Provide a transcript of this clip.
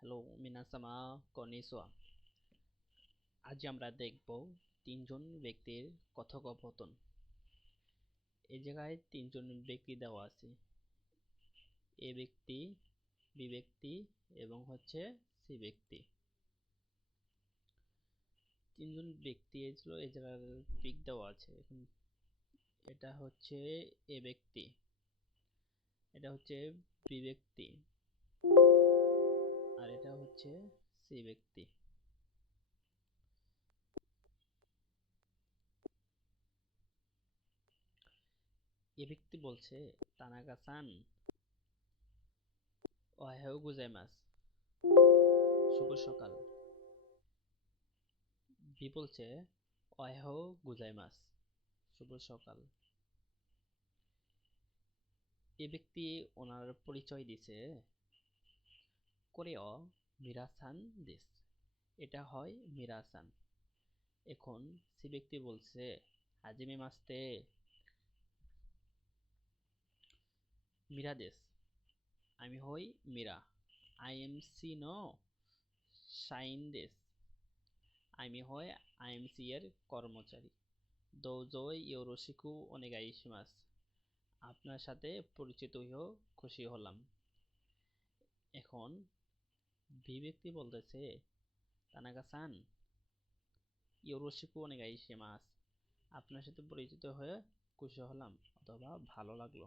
Hello মিনাসামা কনিসোয়া। আজ আমরা দেখব তিনজন ব্যক্তির কথোপকথন। এই জায়গায় তিনজন ব্যক্তি দেওয়া আছে, এ ব্যক্তি, বি ব্যক্তি এবং সি ব্যক্তি। তিনজন ব্যক্তি ছিল, এই জায়গায় পিক দেওয়া আছে। এটা হচ্ছে এ ব্যক্তি, এটা হচ্ছে বি ব্যক্তি, আর এটা হচ্ছে সি ব্যক্তি। এ ব্যক্তি বলছে তানাকা-সান ওহায়ো গোজাইমাসু, শুভ সকাল। বি বলছে ওহায়ো গোজাইমাসু, শুভ সকাল। এ ব্যক্তি ওনার পরিচয় দিছে কোরেও মিরা-সান দেসু, এটা হয় মিরা-সান। এখন সি ব্যক্তি বলছে হাজিমে মাস্তে, মিরা দেসু, আমি হই মিরা। আই এম সি নো শাইন দেসু, আমি হই আইএমসি এর কর্মচারী। দোজো ইয়োরোশিকু ওনেগাইশিমাসু, আপনার সাথে পরিচিত হয়েও খুশি হলাম। এখন বি ব্যক্তি বলতেছে তানাকা-সান ইয়োরোশিকু ওনেগাইশিমাসু, আপনার সাথে পরিচিত হয়ে খুশি হলাম অথবা ভালো লাগলো।